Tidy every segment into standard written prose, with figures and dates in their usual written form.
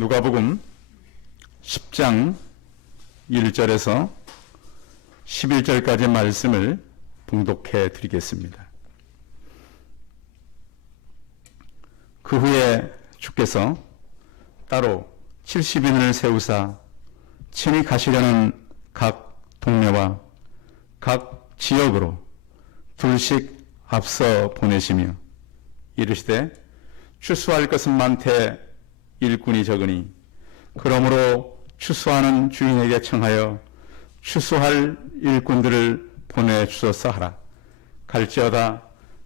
누가복음 10장 1절에서 11절까지 말씀을 봉독해 드리겠습니다. 그 후에 주께서 따로 70인을 세우사 친히 가시려는 각 동네와 각 지역으로 둘씩 앞서 보내시며 이르시되 추수할 것은 많되 일꾼이 적으니 그러므로 추수하는 주인에게 청하여 추수할 일꾼들을 보내주소서 하라. 갈지어다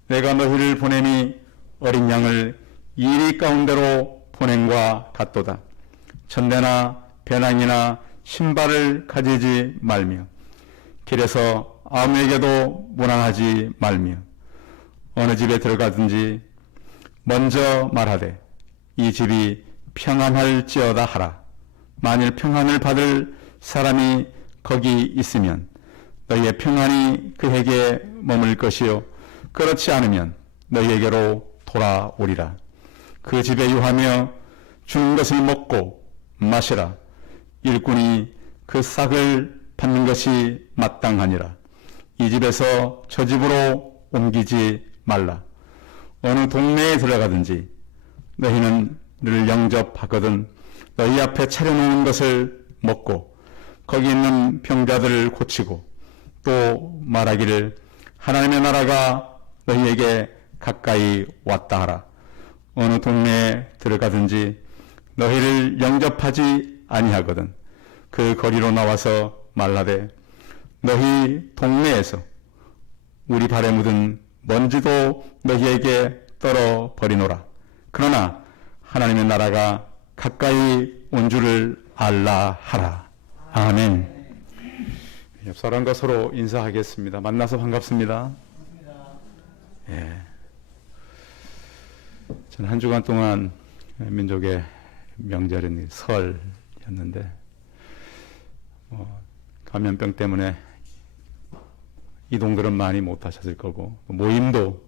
내가 너희를 보냄이 어린 양을 이리 가운데로 보냄과 같도다. 전대나 배낭이나 신발을 가지지 말며 길에서 아무에게도 문안하지 말며 어느 집에 들어가든지 먼저 말하되 이 집이 평안할지어다 하라. 만일 평안을 받을 사람이 거기 있으면 너희의 평안이 그에게 머물 것이요 그렇지 않으면 너희에게로 돌아오리라. 그 집에 유하며 주는 것을 먹고 마시라. 일꾼이 그 싹을 받는 것이 마땅하니라. 이 집에서 저 집으로 옮기지 말라. 어느 동네에 들어가든지 너희는 늘 영접하거든 너희 앞에 차려놓은 것을 먹고 거기 있는 병자들을 고치고 또 말하기를 하나님의 나라가 너희에게 가까이 왔다 하라. 어느 동네에 들어가든지 너희를 영접하지 아니하거든 그 거리로 나와서 말하되 너희 동네에서 우리 발에 묻은 먼지도 너희에게 떨어버리노라. 그러나 하나님의 나라가 가까이 온 줄을 알라 하라. 아멘. 옆 사람과 서로 인사하겠습니다. 만나서 반갑습니다. 예. 저는 한 주간 동안 민족의 명절인 설이었는데 감염병 때문에 이동들은 많이 못하셨을 거고 모임도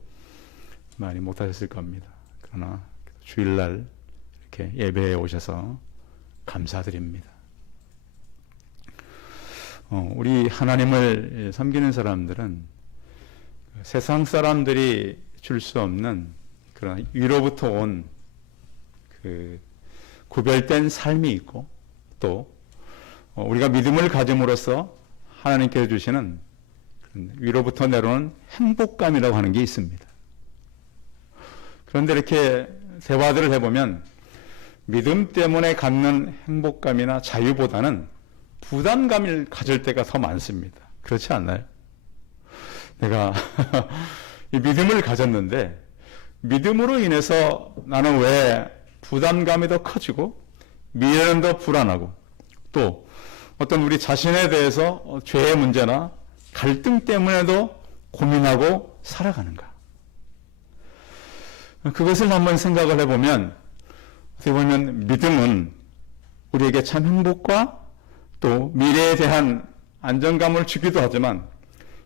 많이 못하셨을 겁니다. 그러나 주일날 이렇게 예배에 오셔서 감사드립니다. 우리 하나님을 섬기는 사람들은 세상 사람들이 줄 수 없는 그런 위로부터 온 그 구별된 삶이 있고 또 우리가 믿음을 가짐으로써 하나님께서 주시는 위로부터 내려오는 행복감이라고 하는 게 있습니다. 그런데 이렇게 대화들을 해보면 믿음 때문에 갖는 행복감이나 자유보다는 부담감을 가질 때가 더 많습니다. 그렇지 않나요? 내가 이 믿음을 가졌는데 믿음으로 인해서 나는 왜 부담감이 더 커지고 미래는 더 불안하고 또 어떤 우리 자신에 대해서 죄의 문제나 갈등 때문에도 고민하고 살아가는가? 그것을 한번 생각을 해보면 어떻게 보면 믿음은 우리에게 참 행복과 또 미래에 대한 안정감을 주기도 하지만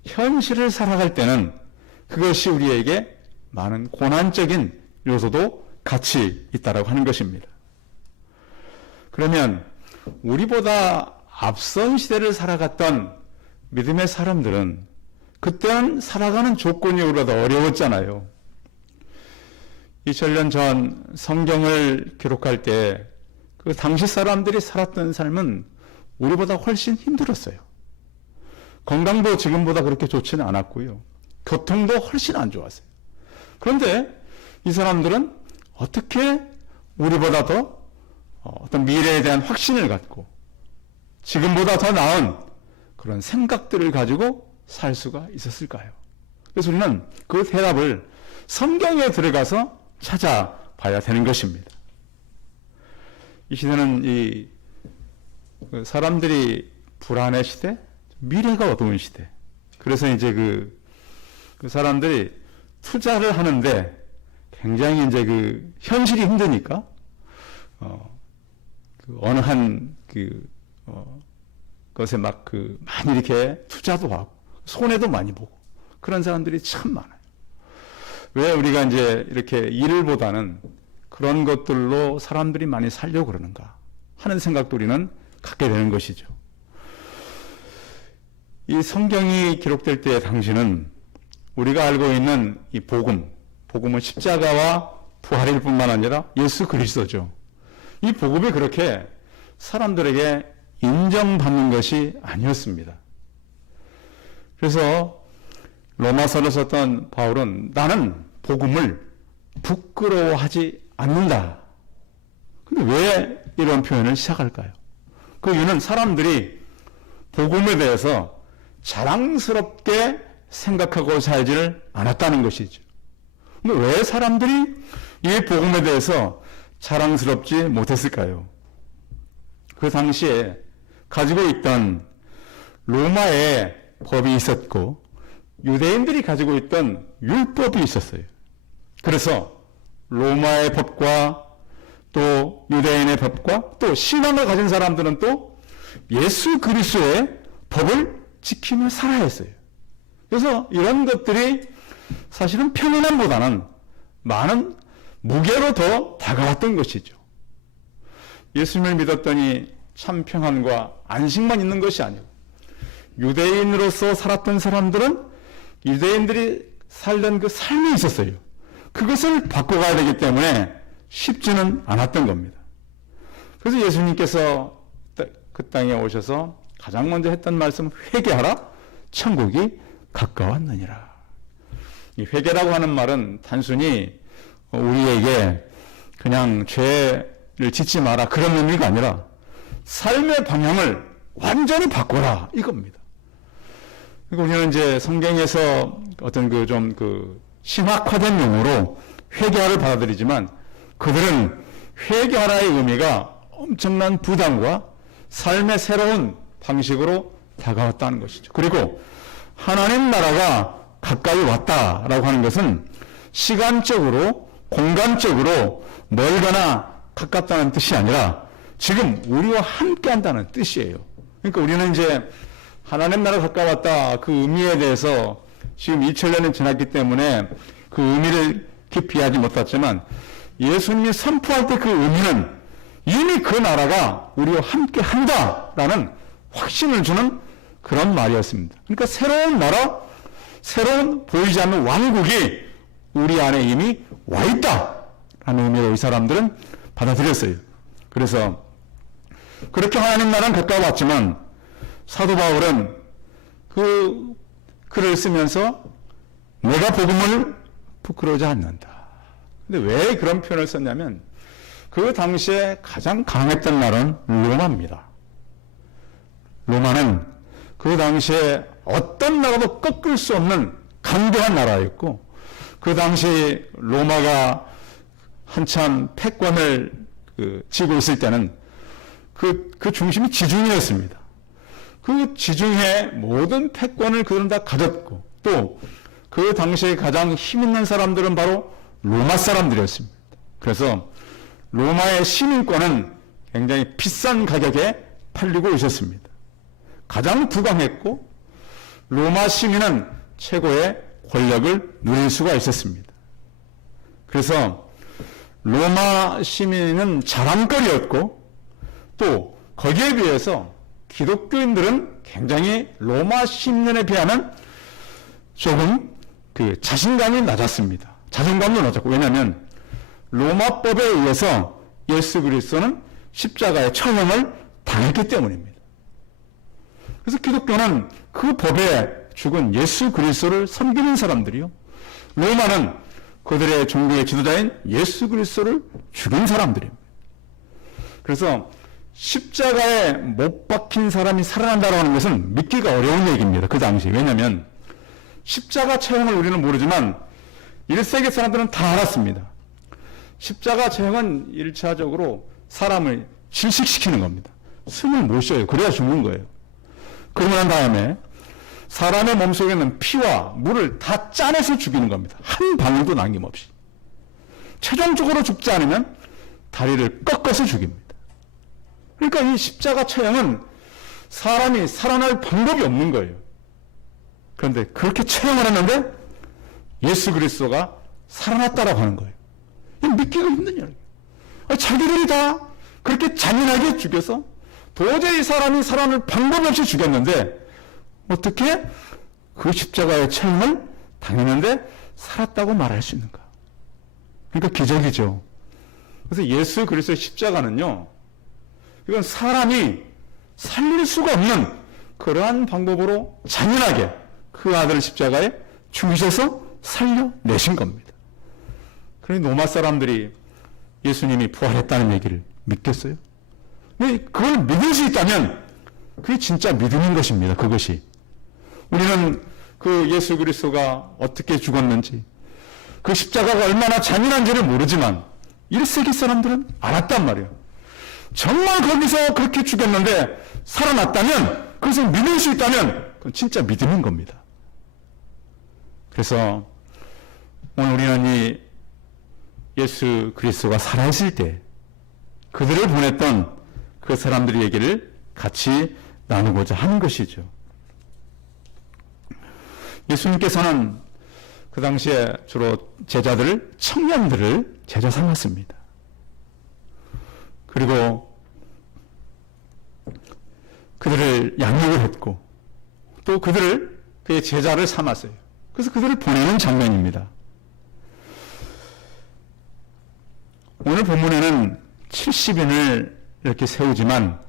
현실을 살아갈 때는 그것이 우리에게 많은 고난적인 요소도 같이 있다라고 하는 것입니다. 그러면 우리보다 앞선 시대를 살아갔던 믿음의 사람들은 그때는 살아가는 조건이 우리보다 어려웠잖아요. 2000년 전 성경을 기록할 때 그 당시 사람들이 살았던 삶은 우리보다 훨씬 힘들었어요. 건강도 지금보다 그렇게 좋지는 않았고요. 교통도 훨씬 안 좋았어요. 그런데 이 사람들은 어떻게 우리보다 더 어떤 미래에 대한 확신을 갖고 지금보다 더 나은 그런 생각들을 가지고 살 수가 있었을까요? 그래서 우리는 그 대답을 성경에 들어가서 찾아봐야 되는 것입니다. 이 시대는 이 사람들이 불안의 시대, 미래가 어두운 시대. 그래서 이제 그 사람들이 투자를 하는데 굉장히 이제 그 현실이 힘드니까 어느 한 것에 막 많이 이렇게 투자도 하고 손해도 많이 보고 그런 사람들이 참 많아요. 왜 우리가 이제 이렇게 일보다는 그런 것들로 사람들이 많이 살려고 그러는가 하는 생각도 우리는 갖게 되는 것이죠. 이 성경이 기록될 때 당시는 우리가 알고 있는 이 복음은 십자가와 부활일 뿐만 아니라 예수 그리스도죠. 이 복음이 그렇게 사람들에게 인정받는 것이 아니었습니다. 그래서 로마서를 썼던 바울은 나는 복음을 부끄러워하지 않는다. 근데 왜 이런 표현을 시작할까요? 그 이유는 사람들이 복음에 대해서 자랑스럽게 생각하고 살지를 않았다는 것이죠. 근데 왜 사람들이 이 복음에 대해서 자랑스럽지 못했을까요? 그 당시에 가지고 있던 로마의 법이 있었고 유대인들이 가지고 있던 율법이 있었어요. 그래서 로마의 법과 또 유대인의 법과 또 신앙을 가진 사람들은 또 예수 그리스도의 법을 지키며 살아야 했어요. 그래서 이런 것들이 사실은 평안함보다는 많은 무게로 더 다가왔던 것이죠. 예수님을 믿었더니 참 평안과 안식만 있는 것이 아니고 유대인으로서 살았던 사람들은 유대인들이 살던 그 삶이 있었어요. 그것을 바꿔가야 되기 때문에 쉽지는 않았던 겁니다. 그래서 예수님께서 그 땅에 오셔서 가장 먼저 했던 말씀은 회개하라, 천국이 가까웠느니라. 이 회개라고 하는 말은 단순히 우리에게 그냥 죄를 짓지 마라 그런 의미가 아니라 삶의 방향을 완전히 바꿔라 이겁니다. 그러니까 우리는 이제 성경에서 어떤 그 신학화된 용어로 회개하를 받아들이지만 그들은 회개하라의 의미가 엄청난 부담과 삶의 새로운 방식으로 다가왔다는 것이죠. 그리고 하나님 나라가 가까이 왔다라고 하는 것은 시간적으로 공간적으로 멀거나 가깝다는 뜻이 아니라 지금 우리와 함께 한다는 뜻이에요. 그러니까 우리는 이제 하나님 나라가 가까웠다 그 의미에 대해서 지금 2000년이 지났기 때문에 그 의미를 깊이 이해하지 못했지만 예수님이 선포할 때 그 의미는 이미 그 나라가 우리와 함께 한다라는 확신을 주는 그런 말이었습니다. 그러니까 새로운 나라, 새로운 보이지 않는 왕국이 우리 안에 이미 와 있다라는 의미로 이 사람들은 받아들였어요. 그래서 그렇게 하나님 나라는 가까워 왔지만 사도 바울은 그 글을 쓰면서 내가 복음을 부끄러워하지 않는다. 근데 왜 그런 표현을 썼냐면 그 당시에 가장 강했던 나라는 로마입니다. 로마는 그 당시에 어떤 나라도 꺾을 수 없는 강대한 나라였고 그 당시 로마가 한참 패권을 쥐고 있을 때는 그 중심이 지중해였습니다. 그 지중해 모든 패권을 그들은 다 가졌고 또 그 당시에 가장 힘 있는 사람들은 바로 로마 사람들이었습니다. 그래서 로마의 시민권은 굉장히 비싼 가격에 팔리고 있었습니다. 가장 부강했고 로마 시민은 최고의 권력을 누릴 수가 있었습니다. 그래서 로마 시민은 자랑거리였고 또 거기에 비해서 기독교인들은 굉장히 로마 시민에 비하면 조금 자신감이 낮았습니다. 자존감도 낮았고 왜냐하면 로마법에 의해서 예수 그리스도는 십자가의 처형을 당했기 때문입니다. 그래서 기독교는 그 법에 죽은 예수 그리스도를 섬기는 사람들이요. 로마는 그들의 종교의 지도자인 예수 그리스도를 죽인 사람들입니다. 그래서 십자가에 못 박힌 사람이 살아난다고 하는 것은 믿기가 어려운 얘기입니다. 그 당시. 왜냐하면 십자가 처형을 우리는 모르지만 1세기 사람들은 다 알았습니다. 십자가 처형은 1차적으로 사람을 질식시키는 겁니다. 숨을 못 쉬어요. 그래야 죽는 거예요. 그러고 난 다음에 사람의 몸속에 있는 피와 물을 다 짜내서 죽이는 겁니다. 한 방울도 남김없이. 최종적으로 죽지 않으면 다리를 꺾어서 죽입니다. 그러니까 이 십자가 처형은 사람이 살아날 방법이 없는 거예요. 그런데 그렇게 처형을 했는데 예수 그리스도가 살아났다라고 하는 거예요. 믿기가 힘든 일이에요. 자기들이 다 그렇게 잔인하게 죽여서 도저히 사람이 사람을 방법 없이 죽였는데 어떻게 그 십자가의 체형을 당했는데 살았다고 말할 수 있는가? 그러니까 기적이죠. 그래서 예수 그리스도의 십자가는요, 이건 사람이 살릴 수가 없는 그러한 방법으로 잔인하게 그 아들을 십자가에 죽이셔서 살려내신 겁니다. 그러니 로마 사람들이 예수님이 부활했다는 얘기를 믿겠어요? 그걸 믿을 수 있다면 그게 진짜 믿음인 것입니다. 그것이. 우리는 그 예수 그리스도가 어떻게 죽었는지, 그 십자가가 얼마나 잔인한지를 모르지만 1세기 사람들은 알았단 말이에요. 정말 거기서 그렇게 죽였는데 살아났다면, 그것을 믿을 수 있다면 그건 진짜 믿음인 겁니다. 그래서 오늘 우리는 이 예수 그리스도가 살아있을 때 그들을 보냈던 그 사람들의 얘기를 같이 나누고자 하는 것이죠. 예수님께서는 그 당시에 주로 제자들을, 청년들을 제자 삼았습니다. 그리고 그들을 양육을 했고 또 그들을 그의 제자를 삼았어요. 그래서 그들을 보내는 장면입니다. 오늘 본문에는 70인을 이렇게 세우지만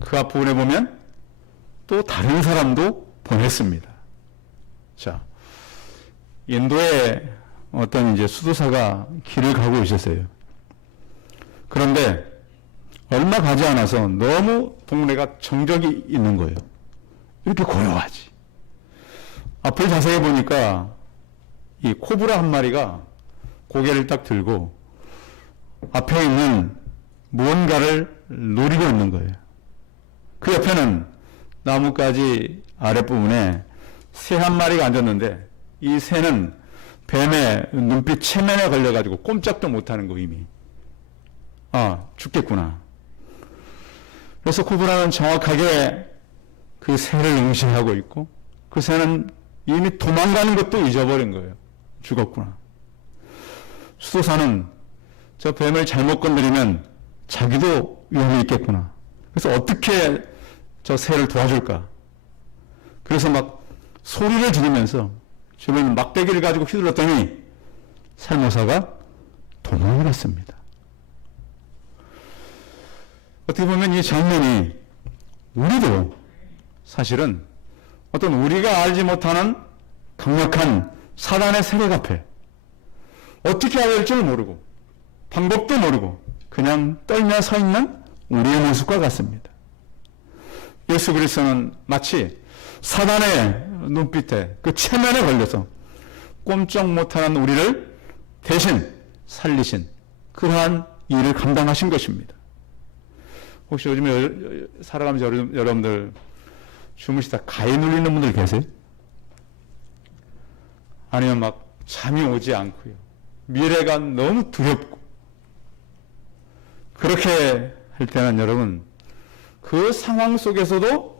그 앞부분에 보면 또 다른 사람도 보냈습니다. 자, 인도에 어떤 이제 수도사가 길을 가고 있었어요. 그런데 얼마 가지 않아서 너무 동네가 정적이 있는 거예요. 이렇게 고요하지. 앞을 자세히 보니까 이 코브라 한 마리가 고개를 딱 들고 앞에 있는 무언가를 노리고 있는 거예요. 그 옆에는 나뭇가지 아랫부분에 새 한 마리가 앉았는데 이 새는 뱀의 눈빛 체면에 걸려가지고 꼼짝도 못하는 거 이미. 아, 죽겠구나. 그래서 코브라는 정확하게 그 새를 응시하고 있고 그 새는 이미 도망가는 것도 잊어버린 거예요. 죽었구나. 수도사는 저 뱀을 잘못 건드리면 자기도 위험이 있겠구나. 그래서 어떻게 저 새를 도와줄까? 그래서 막 소리를 지르면서 주변 막대기를 가지고 휘둘렀더니 살모사가 도망을 했습니다. 어떻게 보면 이 장면이 우리도 사실은 어떤 우리가 알지 못하는 강력한 사단의 세력 앞에 어떻게 해야 될지를 모르고 방법도 모르고 그냥 떨며 서 있는 우리의 모습과 같습니다. 예수 그리스도는 마치 사단의 눈빛에 그 체면에 걸려서 꼼짝 못하는 우리를 대신 살리신 그러한 일을 감당하신 것입니다. 혹시 요즘에 살아가면서 여러분들 주무시다 가위 눌리는 분들 계세요? 아니면 막 잠이 오지 않고요. 미래가 너무 두렵고 그렇게 할 때는 여러분 그 상황 속에서도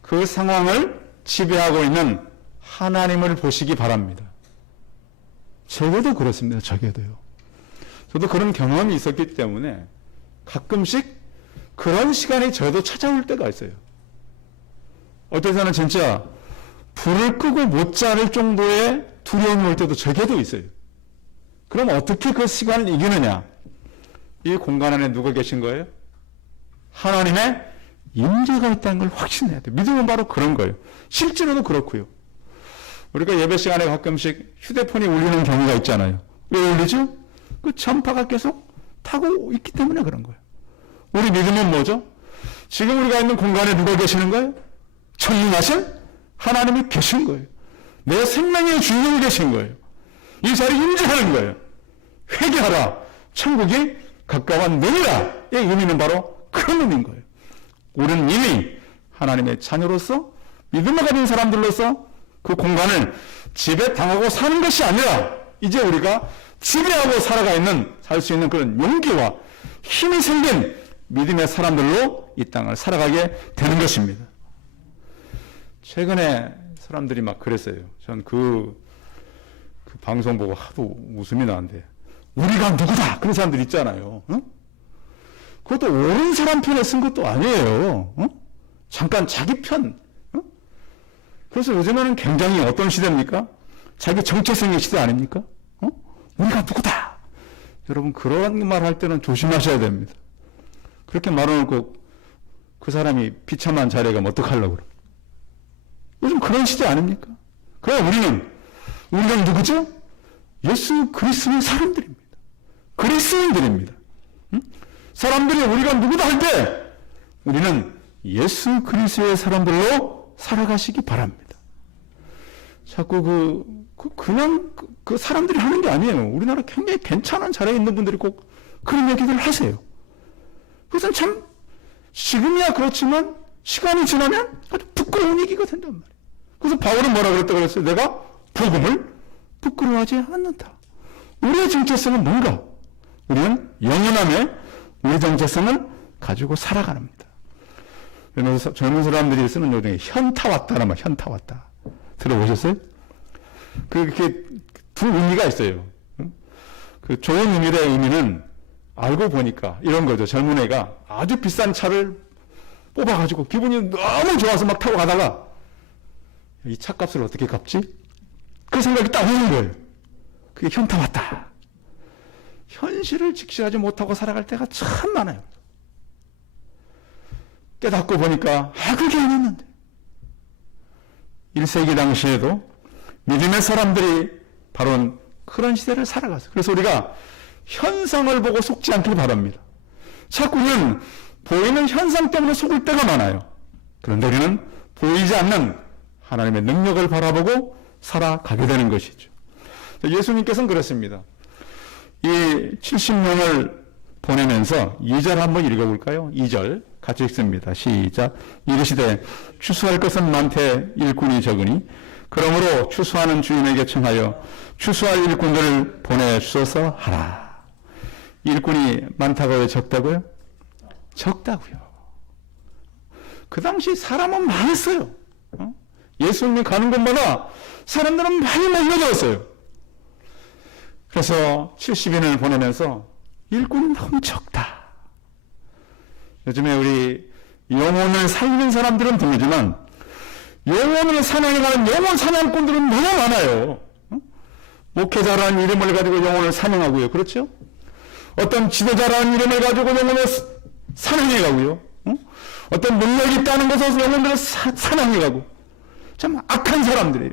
그 상황을 지배하고 있는 하나님을 보시기 바랍니다. 제게도 그렇습니다. 저게도요. 저도 그런 경험이 있었기 때문에 가끔씩 그런 시간이 저도 찾아올 때가 있어요. 어떤 사람은 진짜 불을 끄고 못 자를 정도의 두려움이 올 때도 저게도 있어요. 그럼 어떻게 그 시간을 이기느냐? 이 공간 안에 누가 계신 거예요? 하나님의 임재가 있다는 걸 확신해야 돼요. 믿음은 바로 그런 거예요. 실제로도 그렇고요. 우리가 예배 시간에 가끔씩 휴대폰이 울리는 경우가 있잖아요. 왜 울리죠? 그 전파가 계속 타고 있기 때문에 그런 거예요. 우리 믿음은 뭐죠? 지금 우리가 있는 공간에 누가 계시는 거예요? 전능하신 하나님이 계신 거예요. 내 생명의 주인공이 계신 거예요. 이 자리에 임재하는 거예요. 회개하라. 천국이 가까웠느니라의 의미는 바로 그런 의미인 거예요. 우리는 이미 하나님의 자녀로서 믿음을 가진 사람들로서 그 공간을 지배당하고 사는 것이 아니라 이제 우리가 지배하고 살 수 있는 그런 용기와 힘이 생긴 믿음의 사람들로 이 땅을 살아가게 되는 것입니다. 최근에 사람들이 막 그랬어요. 전 그 방송 보고 하도 웃음이 나는데 우리가 누구다 그런 사람들 있잖아요. 응? 그것도 옳은 사람 편에 쓴 것도 아니에요. 잠깐 자기 편. 그래서 요즘에는 굉장히 어떤 시대입니까? 자기 정체성의 시대 아닙니까? 우리가 누구다. 여러분 그런 말 할 때는 조심하셔야 됩니다. 그렇게 말해놓고 그 사람이 비참한 자리에 가면 어떡하려고 그래. 요즘 그런 시대 아닙니까? 그래 우리는 누구죠? 예수 그리스도의 사람들입니다. 그리스도인들입니다. 사람들이 우리가 누구다 할 때 우리는 예수 그리스도의 사람들로 살아가시기 바랍니다. 자꾸 그냥 그 사람들이 하는 게 아니에요. 우리나라 굉장히 괜찮은 자리에 있는 분들이 꼭 그런 얘기들을 하세요. 그것은 참 지금이야 그렇지만 시간이 지나면 아주 부끄러운 얘기가 된단 말이에요. 그래서 바울은 뭐라 그랬다고 그랬어요? 내가 복음을 부끄러워하지 않는다. 우리의 정체성은 뭔가? 우리는 영원함에 우리 정체성을 가지고 살아갑니다. 그래서 젊은 사람들이 쓰는 요즘에 현타 왔다란 말, 현타 왔다. 들어보셨어요? 그게 두 의미가 있어요. 그 좋은 의미의 의미는 알고 보니까 이런 거죠. 젊은 애가 아주 비싼 차를 뽑아가지고 기분이 너무 좋아서 막 타고 가다가 이 차값을 어떻게 갚지? 그 생각이 딱 오는 거예요. 그게 현타 왔다. 현실을 직시하지 못하고 살아갈 때가 참 많아요. 깨닫고 보니까 그게 아니었는데. 1세기 당시에도 믿음의 사람들이 바로 그런 시대를 살아갔어요. 그래서 우리가 현상을 보고 속지 않길 바랍니다. 자꾸는 보이는 현상 때문에 속을 때가 많아요. 그런데 우리는 보이지 않는 하나님의 능력을 바라보고 살아가게 되는 것이죠. 예수님께서는 그렇습니다. 이 70년을 보내면서 2절 한번 읽어볼까요? 2절 같이 읽습니다. 시작. 이르시되 추수할 것은 많되 일꾼이 적으니 그러므로 추수하는 주인에게 청하여 추수할 일꾼들을 보내주소서 하라. 일꾼이 많다고 왜 적다고요? 적다고요. 그 당시 사람은 많았어요. 예수님이 가는 곳마다 사람들은 많이 몰려들었어요. 그래서 70인을 보내면서 일꾼이 너무 적다. 요즘에 우리 영혼을 살리는 사람들은 드물지만 영혼을 사냥해가는 영혼 사냥꾼들은 너무 많아요. 목회자라는 이름을 가지고 영혼을 사냥하고요. 그렇죠? 어떤 지도자라는 이름을 가지고 영혼을 사냥해가고요. 어떤 능력이 있다는 것에서 영혼들을 사냥해가고 참 악한 사람들이에요.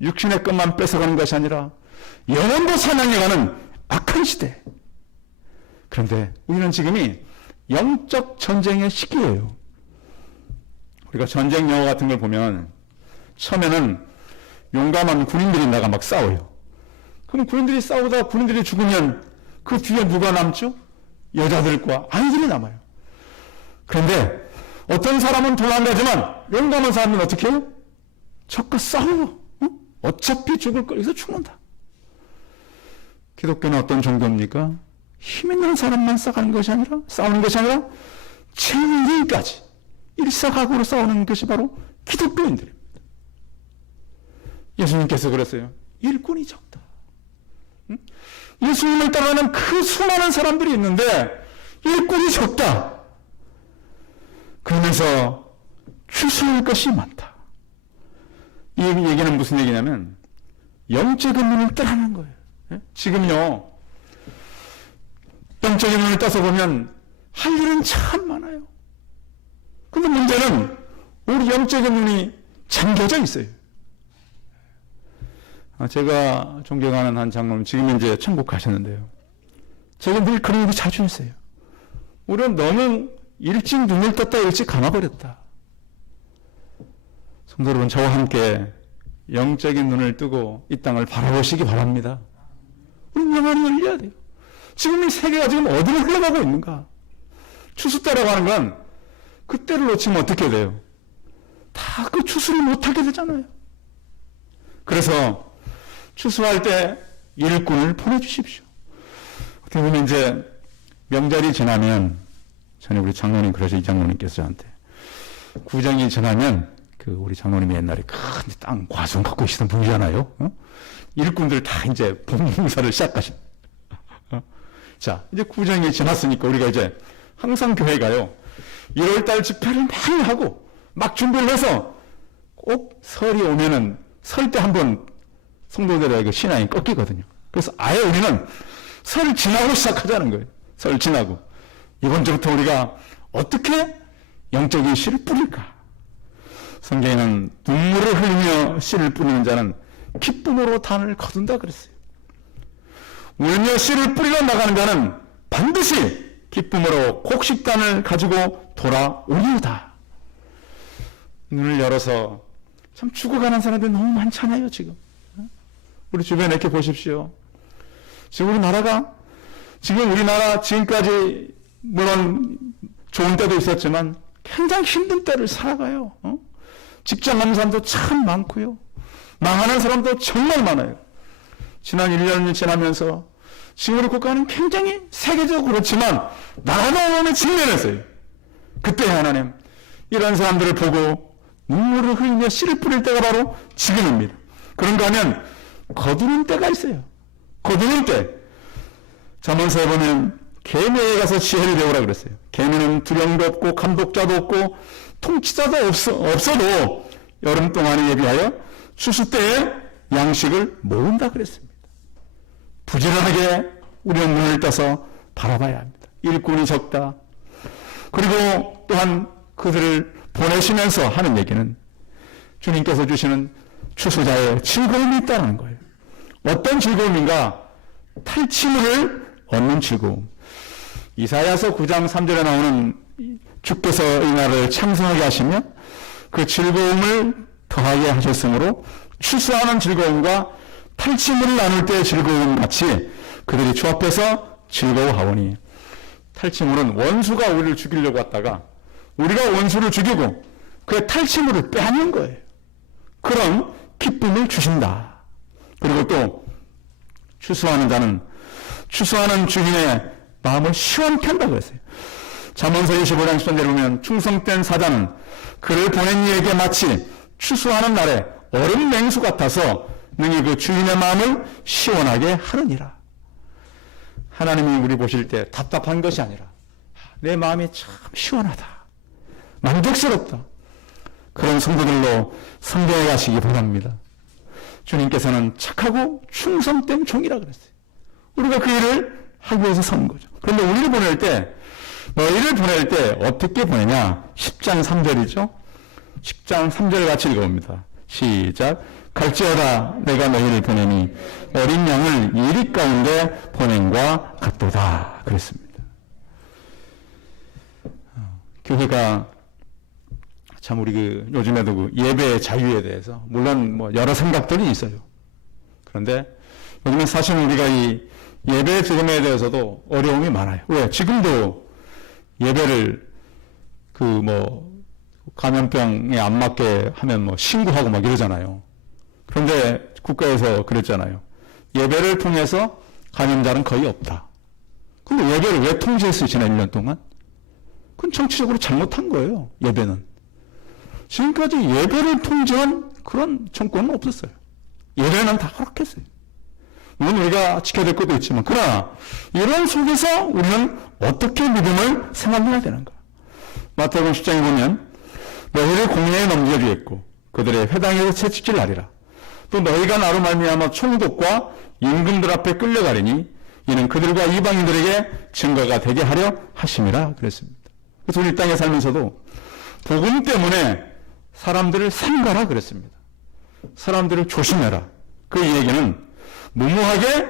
육신의 것만 뺏어가는 것이 아니라 영혼도 사냥해가는 악한 시대. 그런데 우리는 지금이 영적 전쟁의 시기예요. 우리가 전쟁 영화 같은 걸 보면 처음에는 용감한 군인들이 나가 막 싸워요. 그럼 군인들이 싸우다가 군인들이 죽으면 그 뒤에 누가 남죠? 여자들과 아이들이 남아요. 그런데 어떤 사람은 도망가지만 용감한 사람은 어떻게 해요? 적과 싸워요. 어차피 죽을 거리서 죽는다. 기독교는 어떤 정도입니까? 힘 있는 사람만 싸우는 것이 아니라 최후까지 일사각오로 싸우는 것이 바로 기독교인들입니다. 예수님께서 그랬어요. 일꾼이 적다. 예수님을 따라가는 그 수많은 사람들이 있는데 일꾼이 적다. 그러면서 추수할 것이 많다. 이 얘기는 무슨 얘기냐면 영적인 눈을 뜨라는 거예요. 지금요 영적인 눈을 떠서 보면 할 일은 참 많아요. 근데 문제는 우리 영적인 눈이 잠겨져 있어요. 제가 존경하는 한 장로님 지금 이제 천국 가셨는데요. 제가 늘 그런 얘기 자주 했어요. 우리는 너무 일찍 눈을 떴다 일찍 감아버렸다. 성도 여러분, 저와 함께 영적인 눈을 뜨고 이 땅을 바라보시기 바랍니다. 우리는 영안이 열려야 돼요. 지금 이 세계가 지금 어디로 흘러가고 있는가? 추수 때라고 하는 건 그때를 놓치면 어떻게 돼요? 다 그 추수를 못하게 되잖아요. 그래서 추수할 때 일꾼을 보내주십시오. 어떻게 보면 이제 명절이 지나면 전에 우리 장로님 그러셔 이 장로님께서 저한테 구정이 지나면 그 우리 장로님이 옛날에 큰 땅 과수원 갖고 계시던 분이잖아요. 일꾼들 다 이제 봉사를 시작하십니다. 자, 이제 구정이 지났으니까 우리가 이제 항상 교회가요, 1월달 집회를 많이 하고 막 준비를 해서 꼭 설이 오면은 설 때 한번 성도들의 그 신앙이 꺾이거든요. 그래서 아예 우리는 설 지나고 시작하자는 거예요. 설 지나고. 이번 주부터 우리가 어떻게 영적인 씨를 뿌릴까? 성경에는 눈물을 흘리며 씨를 뿌리는 자는 기쁨으로 단을 거둔다 그랬어요. 울며 씨를 뿌리러 나가는 자는 반드시 기쁨으로 곡식단을 가지고 돌아오리로다. 눈을 열어서 참 죽어가는 사람들이 너무 많잖아요, 지금. 우리 주변에 이렇게 보십시오. 지금 우리나라가, 지금까지 물론 좋은 때도 있었지만 굉장히 힘든 때를 살아가요. 직장 없는 사람도 참 많고요. 망하는 사람도 정말 많아요. 지난 1년이 지나면서 지금 우리 국가는 굉장히 세계적으로 그렇지만 나라도 어려움에 직면했어요. 그때 하나님, 이런 사람들을 보고 눈물을 흘리며 씨를 뿌릴 때가 바로 지금입니다. 그런가 하면 거두는 때가 있어요. 거두는 때. 잠언서에 보면 계매에 가서 지혜를 배우라 그랬어요. 계매는 두령도 없고 감독자도 없고 통치자도 없어도 여름 동안에 예비하여 추수 때에 양식을 모은다 그랬습니다. 부지런하게 우리는 눈을 떠서 바라봐야 합니다. 일꾼이 적다. 그리고 또한 그들을 보내시면서 하는 얘기는 주님께서 주시는 추수자의 즐거움이 있다는 거예요. 어떤 즐거움인가? 탈취물을 얻는 즐거움. 이사야서 9장 3절에 나오는 주께서 이 나라를 창성하게 하시며 그 즐거움을 더하게 하셨으므로 추수하는 즐거움과 탈취물을 나눌 때의 즐거움 같이 그들이 주 앞에서 즐거워하오니, 탈취물은 원수가 우리를 죽이려고 왔다가 우리가 원수를 죽이고 그의 탈취물을 빼앗는 거예요. 그런 기쁨을 주신다. 그리고 또 추수하는 자는 추수하는 주인의 마음을 시원케 한다고 그랬어요. 잠언서 25장 10절에 보면 충성된 사자는 그를 보낸 이에게 마치 추수하는 날에 얼음 맹수 같아서 능히 그 주인의 마음을 시원하게 하느니라. 하나님이 우리 보실 때 답답한 것이 아니라 내 마음이 참 시원하다, 만족스럽다, 그런 성도들로 성경에 가시기 바랍니다. 주님께서는 착하고 충성된 종이라 그랬어요. 우리가 그 일을 하기 위해서 선 거죠. 그런데 우리를 보낼 때, 너희를 보낼 때 어떻게 보내냐? 10장 3절이죠. 10장 3절 같이 읽어봅니다. 시작. 갈지어다 내가 너희를 보내니 어린 양을 이리 가운데 보냄과 같도다 그랬습니다. 교회가 참 우리 요즘에도 그 예배의 자유에 대해서 물론 여러 생각들이 있어요. 그런데 요즘에 사실 우리가 이 예배 드림에 대해서도 어려움이 많아요. 왜? 지금도 예배를 감염병에 안 맞게 하면 신고하고 막 이러잖아요. 그런데 국가에서 그랬잖아요. 예배를 통해서 감염자는 거의 없다. 근데 예배를 왜 통제했어요, 지난 1년 동안? 그건 정치적으로 잘못한 거예요, 예배는. 지금까지 예배를 통제한 그런 정권은 없었어요. 예배는 다 허락했어요. 물론 우리가 지켜야 될 것도 있지만, 그러나 이런 속에서 우리는 어떻게 믿음을 생활해야 되는가? 마태복음 10장에 보면 너희를 공회에 넘겨주겠고 그들의 회당에서 채찍질 하리라. 또 너희가 나로 말미암아 총독과 임금들 앞에 끌려가리니 이는 그들과 이방인들에게 증거가 되게 하려 하심이라 그랬습니다. 그래서 우리 땅에 살면서도 복음 때문에 사람들을 삼가라 그랬습니다. 사람들을 조심해라. 그 얘기는 무모하게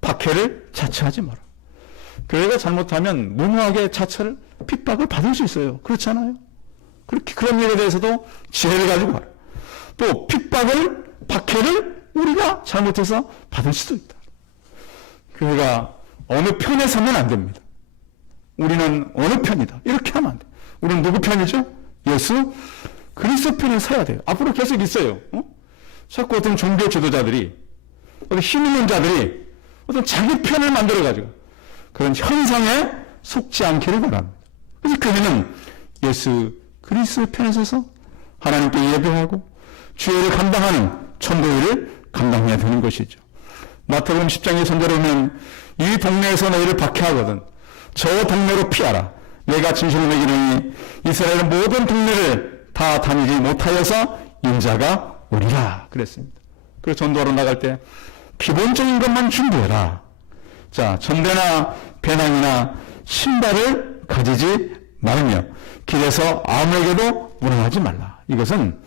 박해를 자처하지 마라. 교회가 잘못하면 무모하게 자처를 핍박을 받을 수 있어요. 그렇지 않아요? 그런 일에 대해서도 지혜를 가지고 가라. 또 핍박을, 박해를 우리가 잘못해서 받을 수도 있다. 교회가 어느 편에 서면 안 됩니다. 우리는 어느 편이다. 이렇게 하면 안 돼. 우리는 누구 편이죠? 예수 그리스도 편에 서야 돼요. 앞으로 계속 있어요. 자꾸 어떤 종교 지도자들이, 어떤 힘 있는 자들이 어떤 자기 편을 만들어가지고 그런 현상에 속지 않기를 바랍니다. 그래서 교회는 예수 그리스도 편에 서서 하나님께 예배하고 주의를 감당하는 전도일을 감당해야 되는 것이죠. 마태복음 10장의 선대로 보면 이 동네에서 너희를 박해하거든 저 동네로 피하라. 내가 진실을 먹이노니 이스라엘의 모든 동네를 다 다니지 못하여서 인자가 오리라 그랬습니다. 그래서 전도하러 나갈 때 기본적인 것만 준비해라. 자, 전대나 배낭이나 신발을 가지지 말며 길에서 아무에게도 물어하지 말라. 이것은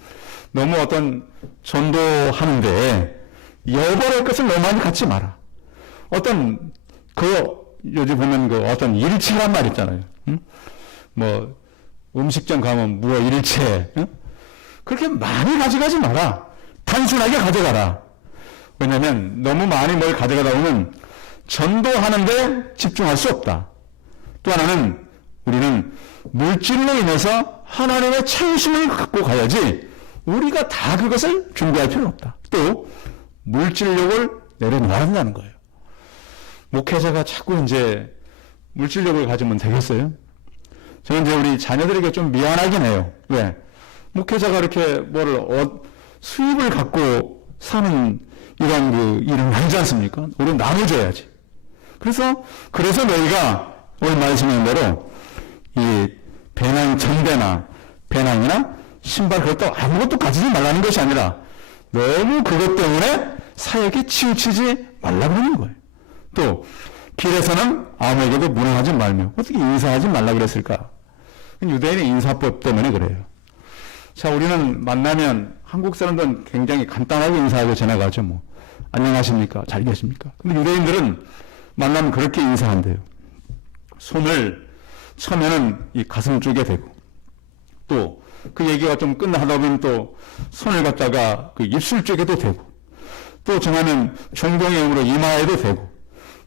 너무 어떤 전도하는데 여벌의 것을 너무 많이 갖지 마라. 어떤 요즘 보면 어떤 일체란 말 있잖아요. 응? 뭐 음식점 가면 무어 일체. 응? 그렇게 많이 가져가지 마라. 단순하게 가져가라. 왜냐하면 너무 많이 뭘 가져가다 보면 전도하는데 집중할 수 없다. 또 하나는 우리는 물질로 인해서 하나님의 채우심을 갖고 가야지 우리가 다 그것을 준비할 필요는 없다. 또 물질력을 내려놓아야 한다는 거예요. 목회자가 자꾸 이제 물질력을 가지면 되겠어요? 저는 이제 우리 자녀들에게 좀 미안하긴 해요. 왜? 목회자가 이렇게 수입을 갖고 사는 이런 일은 아니지 않습니까? 우리는 나눠줘야지. 그래서 너희가 오늘 말씀하신 대로 이 전대나 배낭이나 신발 그것도 아무것도 가지지 말라는 것이 아니라 너무 그것 때문에 사역에 치우치지 말라고 하는 거예요. 또 길에서는 아무에게도 무능하지 말며 어떻게 인사하지 말라고 그랬을까? 유대인의 인사법 때문에 그래요. 자, 우리는 만나면 한국 사람들은 굉장히 간단하게 인사하고 지나가죠. 뭐 안녕하십니까? 잘 계십니까? 근데 유대인들은 만나면 그렇게 인사한대요. 손을 처음에는 이 가슴 쪽에 대고 또 그 얘기가 좀 끝나다 보면 또 손을 갖다가 그 입술 쪽에도 대고 또 정하면 종동의 힘으로 이마에도 대고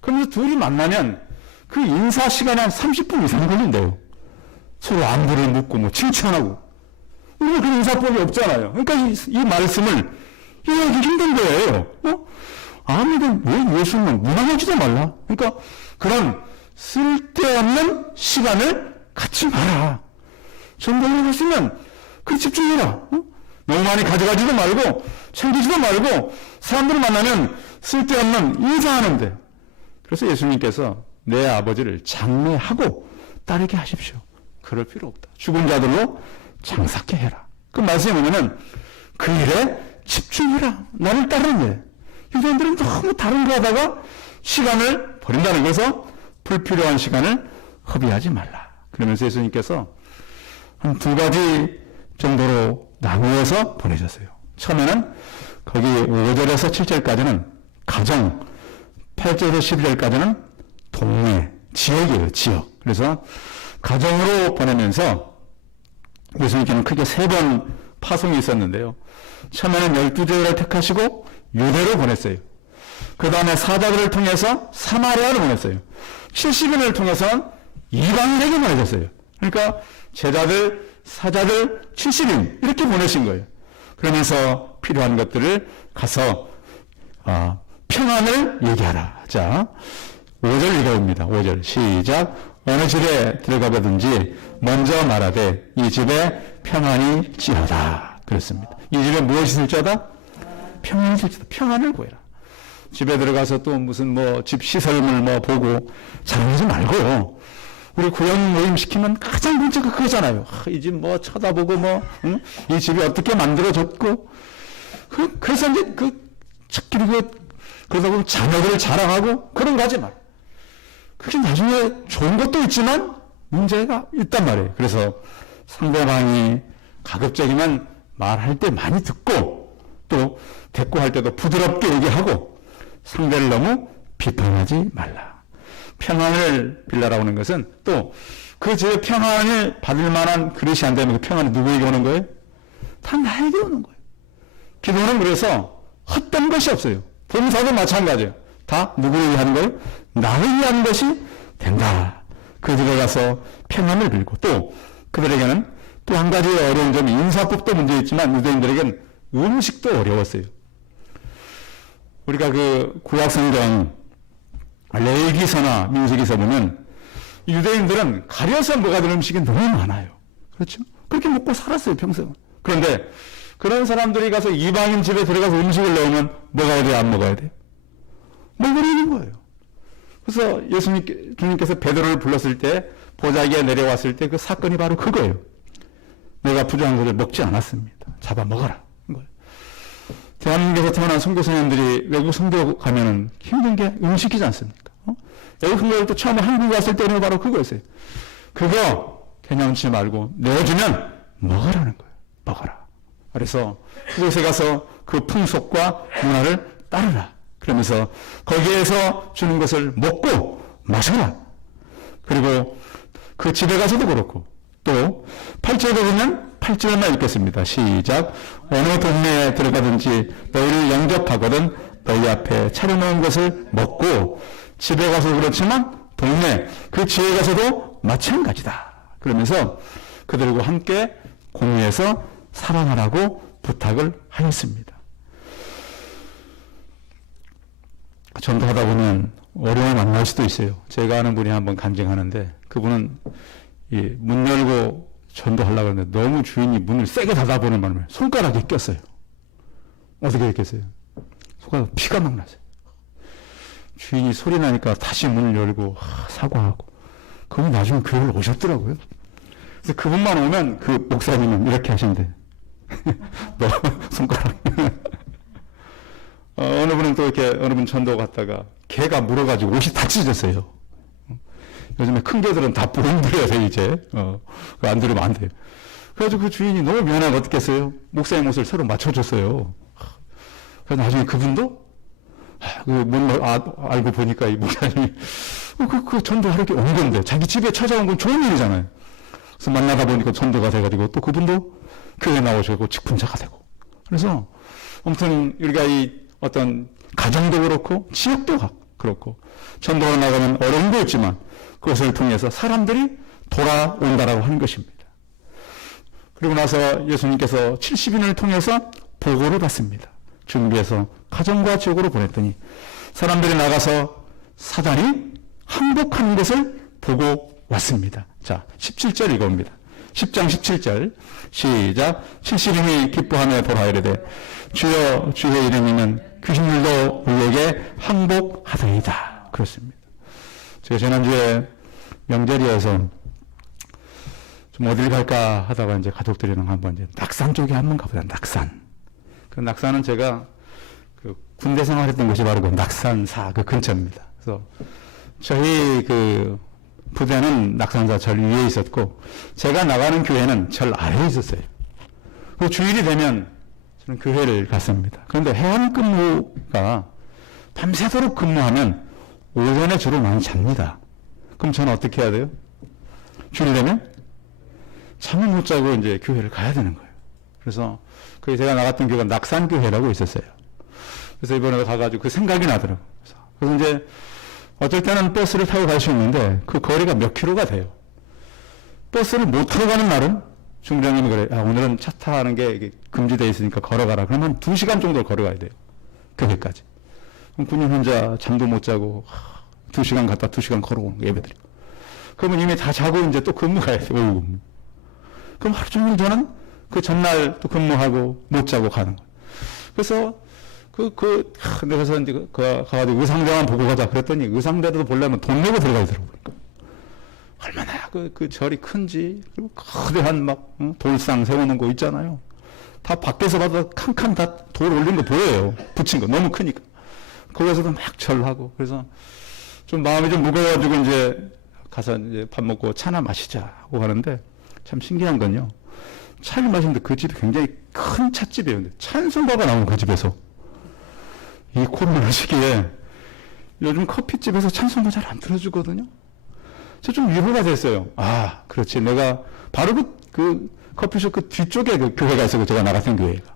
그러면서 둘이 만나면 그 인사 시간이 한 30분 이상 걸린대요. 서로 안부를 묻고 뭐 칭찬하고 우리가 그 인사법이 없잖아요. 그러니까 이 말씀을 이해하기 힘든 거예요. 아무도 왜 예수는 무난하지도 말라. 그러니까 그런 쓸데없는 시간을 갖지 마라. 전도를 했으면 그 집중해라. 너무 많이 가져가지도 말고 챙기지도 말고 사람들을 만나면 쓸데없는 인사하는데 그래서 예수님께서 내 아버지를 장례하고 따르게 하십시오. 그럴 필요 없다. 죽은 자들로 장사케 해라. 그 말씀이 뭐냐면 그 일에 집중해라. 나를 따르는데 유대인들은 너무 다른 거 하다가 시간을 버린다는 것에서 불필요한 시간을 허비하지 말라. 그러면서 예수님께서 한 2가지 정도로 나누어서 보내셨어요. 처음에는 거기 5절에서 7절까지는 가정, 8절에서 12절까지는 동네, 지역이에요. 지역. 그래서 가정으로 보내면서 예수님께는 크게 3번 파송이 있었는데요. 처음에는 12제자를 택하시고 유대로 보냈어요. 그 다음에 사자들을 통해서 사마리아로 보냈어요. 70인을 통해서는 이방인에게 보내셨어요. 그러니까 제자들, 사자들, 70인 이렇게 보내신 거예요. 그러면서 필요한 것들을 가서 평안을 얘기하라. 자, 5절 읽어봅니다. 5절 시작. 어느 집에 들어가든지 먼저 말하되 이 집에 평안이 있지어다. 그렇습니다. 이 집에 무엇이 있을지어다? 평안이 있을지어다. 평안을 구해라. 집에 들어가서 또 무슨 집 시설물 보고 자랑하지 말고 우리 구역 모임 시키면 가장 문제가 그거잖아요. 이 집 쳐다보고 응? 이 집이 어떻게 만들어졌고 그래서 이제 그러다 보면 자녀들을 자랑하고 그런 거 하지 말. 그게 나중에 좋은 것도 있지만 문제가 있단 말이에요. 그래서 상대방이 가급적이면 말할 때 많이 듣고 또 대꾸할 때도 부드럽게 얘기하고 상대를 너무 비판하지 말라. 평안을 빌라라고 하는 것은 또 그 집에 평안을 받을 만한 그릇이 안 되면 그 평안이 누구에게 오는 거예요? 다 나에게 오는 거예요. 기도는 그래서 헛된 것이 없어요. 봉사도 마찬가지예요. 다 누구를 위한 거예요? 나를 위한 것이 된다. 그 집에 가서 평안을 빌고 또 그들에게는 또 한 가지 어려운 점이 인사법도 문제 있지만 유대인들에게는 음식도 어려웠어요. 우리가 그 구약성경 레위기서나 민수기서 보면 유대인들은 가려서 먹어야 되는 음식이 너무 많아요. 그렇죠? 그렇게 먹고 살았어요, 평생. 그런데 그런 사람들이 가서 이방인 집에 들어가서 음식을 넣으면 먹어야 돼요, 안 먹어야 돼요? 먹으려는 거예요. 그래서 주님께서 베드로를 불렀을 때 보자기에 내려왔을 때 그 사건이 바로 그거예요. 내가 부정한 것을 먹지 않았습니다. 잡아먹어라. 이거예요. 대한민국에서 태어난 선교사님들이 외국 선교 가면은 힘든 게 음식이지 않습니까? 외국 선교를 또 처음 한국 왔을 때는 바로 그거였어요. 그거 개념치 말고 내어주면 먹으라는 거예요. 먹어라. 그래서 그곳에 가서 그 풍속과 문화를 따르라. 그러면서 거기에서 주는 것을 먹고 마셔라. 그리고 그 집에 가서도 그렇고 또 8절에 보면 8절만 읽겠습니다. 시작. 어느 동네에 들어가든지 너희를 영접하거든 너희 앞에 차려놓은 것을 먹고 집에 가서 그렇지만 동네 그 지에 가서도 마찬가지다. 그러면서 그들과 함께 공유해서 살아나라고 부탁을 하였습니다. 전도하다 보면 어려움을 만날 수도 있어요. 제가 아는 분이 한번 간증하는데 그분은 문 열고 전도하려고 하는데 너무 주인이 문을 세게 닫아보는 바람에 손가락에 꼈어요. 어떻게 했겠어요? 손가락 피가 막 났어요. 주인이 소리 나니까 다시 문을 열고 사과하고 그분 나중에 교회를 오셨더라고요. 그래서 그분만 오면 그 목사님은 이렇게 하시는데 너 손가락 어느 분은 또 이렇게 어느 분 전도 갔다가 개가 물어가지고 옷이 다 찢어졌어요. 요즘에 큰 개들은 다 보험들여야 돼 이제 안 들으면 안 돼요. 그래가지고 그 주인이 너무 미안하고 어떻겠어요? 목사님 옷을 새로 맞춰줬어요. 그래서 나중에 그분도 알고 보니까 이 목사님이 그 전도하러 온 건데 자기 집에 찾아온 건 좋은 일이잖아요. 그래서 만나다 보니까 전도가 돼가지고 또 그분도 교회 나오셔서 직분자가 되고. 그래서 아무튼 우리가 이 어떤 가정도 그렇고 지역도 그렇고 전도가 나가면 어려운 거 있지만 그것을 통해서 사람들이 돌아온다라고 하는 것입니다. 그리고 나서 예수님께서 70인을 통해서 보고를 받습니다. 준비해서 가정과 지역으로 보냈더니 사람들이 나가서 사단이 항복하는 것을 보고 왔습니다. 자, 17절 읽어봅니다. 10장 17절 시작. 70인이 기뻐하며 돌아이르되 주여 주의 이름이면 귀신들도 우리에게 항복하더이다. 그렇습니다. 제가 지난주에 명절이어서 좀 어딜 갈까 하다가 이제 가족들이랑 한번 이제 낙산 쪽에 한번 가보자. 낙산. 그 낙산은 제가 그 군대 생활했던 곳이 바로 그 낙산사 그 근처입니다. 그래서 저희 그 부대는 낙산사 절 위에 있었고 제가 나가는 교회는 절 아래에 있었어요. 그 주일이 되면 저는 교회를 갔습니다. 그런데 해안 근무가 밤새도록 근무하면 오전에 주로 많이 잡니다. 그럼 저는 어떻게 해야 돼요? 주일 되면 잠을 못 자고 이제 교회를 가야 되는 거예요. 그래서 그 제가 나갔던 교회가 낙산교회라고 있었어요. 그래서 이번에 가가지고 그 생각이 나더라고요. 그래서 이제 어쩔 때는 버스를 타고 갈 수 있는데 그 거리가 몇 킬로가 돼요. 버스를 못 타고 가는 날은 중장님이 그래. 오늘은 차 타는 게 금지되어 있으니까 걸어가라. 그러면 2시간 정도 걸어가야 돼요. 교회까지. 그럼 군인 혼자 잠도 못 자고 2시간 갔다 2시간 걸어오는 예배드리고. 그러면 이미 다 자고 이제 또 근무 가야 돼요. 오후 근무. 그럼 하루 종일 저는 그 전날 또 근무하고 못 자고 가는 거예요. 그래서 내가서 이제 가가지고 의상대만 보고 가자 그랬더니 의상대도 보려면 돈 내고 들어가야 되더라고요. 얼마나 그 절이 큰지, 그리고 거대한 막 돌상 세우는 거 있잖아요. 다 밖에서 봐도 칸칸 다 돌 올린 거 보여요. 붙인 거 너무 크니까. 거기서도 막 절하고. 그래서 좀 마음이 좀 무거워가지고 이제 가서 이제 밥 먹고 차나 마시자 하고 가는데 참 신기한 건요. 차를 마시는데 그 집이 굉장히 큰 찻집이에요. 근데 찬송가가 나오는 그 집에서. 이 코로나 시기에 요즘 커피집에서 찬송가 잘 안 틀어주거든요. 저 좀 위로가 됐어요. 아, 그렇지. 내가 바로 그 커피숍 그 뒤쪽에 그 교회가 있어요. 제가 나갔던 교회가.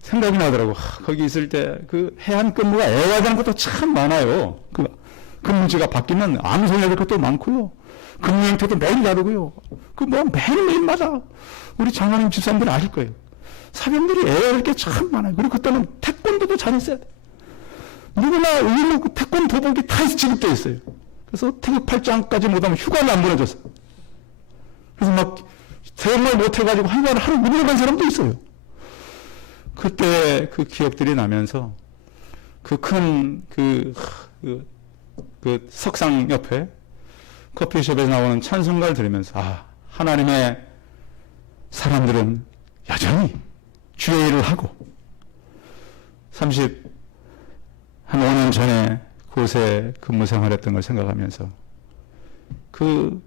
생각이 나더라고. 거기 있을 때 그 해안 근무가 애와되는 것도 참 많아요. 그 근무지가 바뀌면 아무 소리 낼 것도 많고요. 근무 형태도 매일 다르고요. 그 뭐 매일매일마다 우리 장로님 집사님들 아실 거예요. 사병들이 애워야 할 게 참 많아요. 그리고 그때는 태권도도 잘했어야 돼. 누구나 의무 태권도 도복이 다 지급되어 있어요. 그래서 태극 8장까지 못하면 휴가를 안 보내줬어요. 그래서 막 생활 못해가지고 하루 못 내려간 사람도 있어요. 그때 그 기억들이 나면서 그 큰 그 석상 옆에 커피숍에서 나오는 찬송가를 들으면서 하나님의 사람들은 여전히 주의 일을 하고 한 5년 전에 그곳에 근무 생활했던 걸 생각하면서 그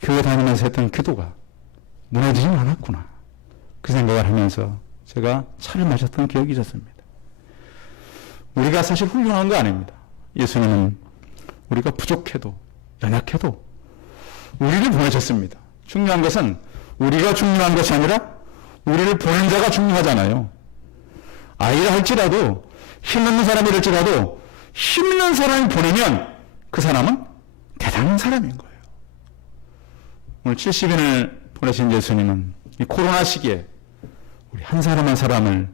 교회 다니면서 했던 기도가 무너지진 않았구나. 그 생각을 하면서 제가 차를 마셨던 기억이 있었습니다. 우리가 사실 훌륭한 거 아닙니다. 예수님은 우리가 부족해도 연약해도 우리를 보내셨습니다. 중요한 것은 우리가 중요한 것이 아니라 우리를 보낸 자가 중요하잖아요. 아이라 할지라도 힘없는 사람이랄지라도 힘있는 사람이 보내면 그 사람은 대단한 사람인 거예요. 오늘 70인을 보내신 예수님은 이 코로나 시기에 우리 한 사람 한 사람을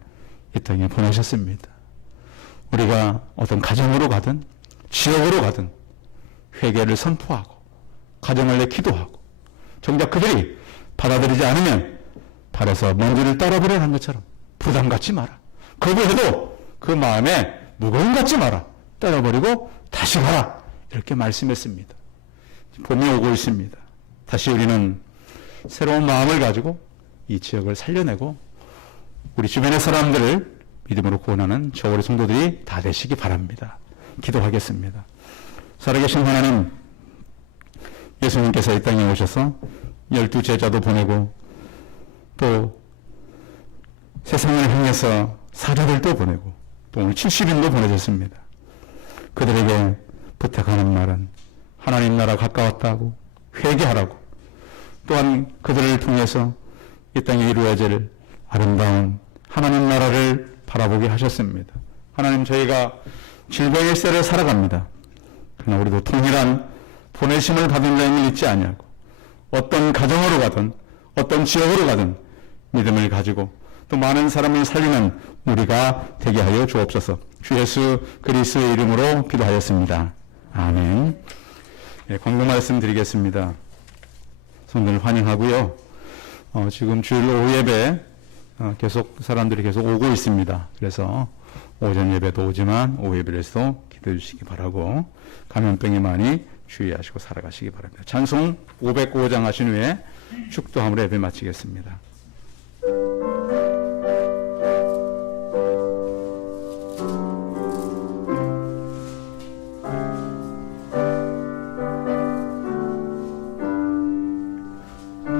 이 땅에 보내셨습니다. 우리가 어떤 가정으로 가든 지역으로 가든 회개를 선포하고 가정을 내 기도하고 정작 그들이 받아들이지 않으면 발에서 먼지를 떨어버리는 것처럼 부담 갖지 마라. 거부해도 그 마음에 무거움 갖지 마라. 떨어버리고 다시 가라. 이렇게 말씀했습니다. 봄이 오고 있습니다. 다시 우리는 새로운 마음을 가지고 이 지역을 살려내고 우리 주변의 사람들을 믿음으로 구원하는 저 우리 성도들이 다 되시기 바랍니다. 기도하겠습니다. 살아계신 하나님, 예수님께서 이 땅에 오셔서 12제자도 보내고 또 세상을 향해서 사자들도 보내고 또 오늘 70인도 보내셨습니다. 그들에게 부탁하는 말은 하나님 나라 가까웠다고 회개하라고, 또한 그들을 통해서 이 땅에 이루어질 아름다운 하나님 나라를 바라보게 하셨습니다. 하나님, 저희가 질병의 시대를 살아갑니다. 그러나 우리도 동일한 보내심을 받은 자임을 잊지 아니하고 어떤 가정으로 가든 어떤 지역으로 가든 믿음을 가지고 또 많은 사람을 살리는 우리가 되게 하여 주옵소서. 주 예수 그리스도의 이름으로 기도하였습니다. 아멘. 광고 말씀 드리겠습니다. 성도를 환영하고요. 지금 주일 오후 예배 계속 사람들이 계속 오고 있습니다. 그래서 오전 예배도 오지만 오후 예배에서도 기도해 주시기 바라고 감염병에 많이 주의하시고 살아가시기 바랍니다. 찬송 509장 하신 후에 축도함으로 예배 마치겠습니다.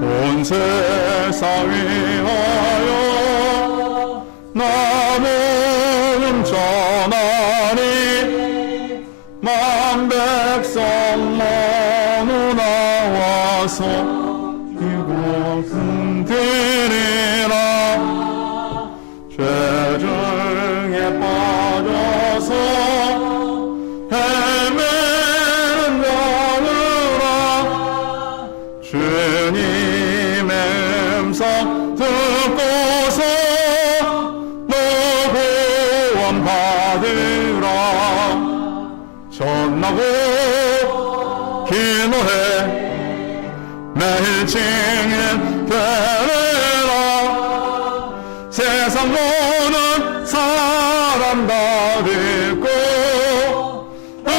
온 세상 위하여 나무는 전하니 만 백성 모두 나와서 이곳은 드리라. 죄 중에 빠져서 헤매는 자들아, 주님의 음성 듣고서 너 구원 받으라. 전하고 기도해 매일 증인 되리라. 세상 모든 사람 다 듣고 그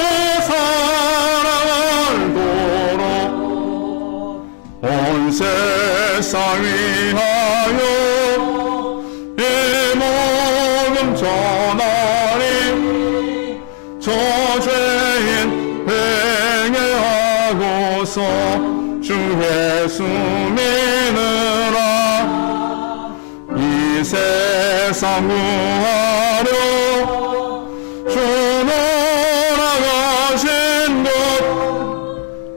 사랑을 도록 온 세상 위하여 이 복음 전하리. 저 죄인 회개하고서 주 예수 믿으라. 이 세상 구하려 주 돌아가신 것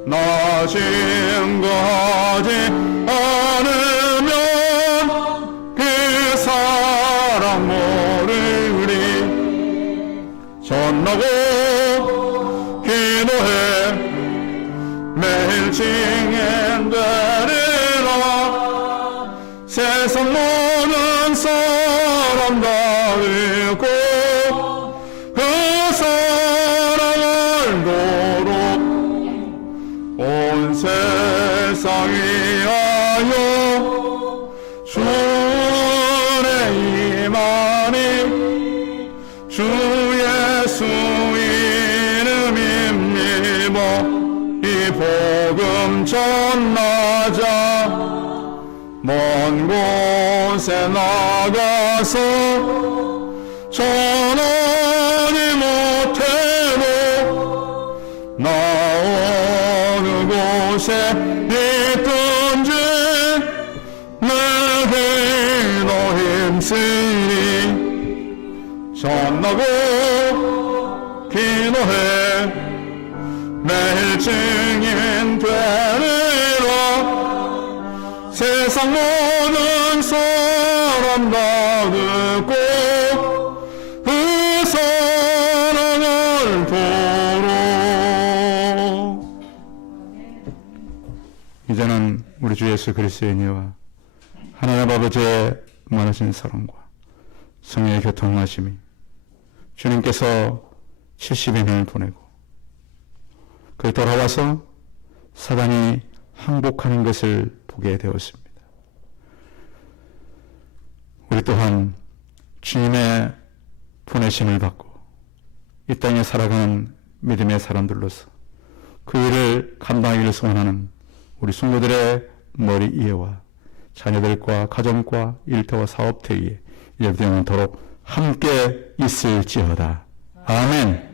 나 증거하지 않으면 그 사랑 모르리. 전하고 기도해 매일 증인 되리라. 세상 모든 사람 다 듣고 그 사랑을 도록 온 세상 위하여 주의 임하니. 주 예수 이름 힘입어 이 복음 먼 곳에 나가서 전하지 못해도 나 어느 곳에 있든지 내게 너 힘쓰니 전하고 기도해 매일 증인 되리라. 세상 모든 사람 다 듣고 그 사랑을 보러. 이제는 우리 주 예수 그리스도의 은혜와 하나님 아버지의 무한하신 사랑과 성령의 교통하심이 주님께서 70의 년을 보내고 그 돌아와서 사단이 항복하는 것을 보게 되었습니다. 우리 또한 주님의 보내심을 받고 이 땅에 살아가는 믿음의 사람들로서 그 일을 감당하기를 소원하는 우리 성도들의 머리 위에와 자녀들과 가정과 일터와 사업터 위에 이제부터 영원토록 함께 있을지어다. 아멘.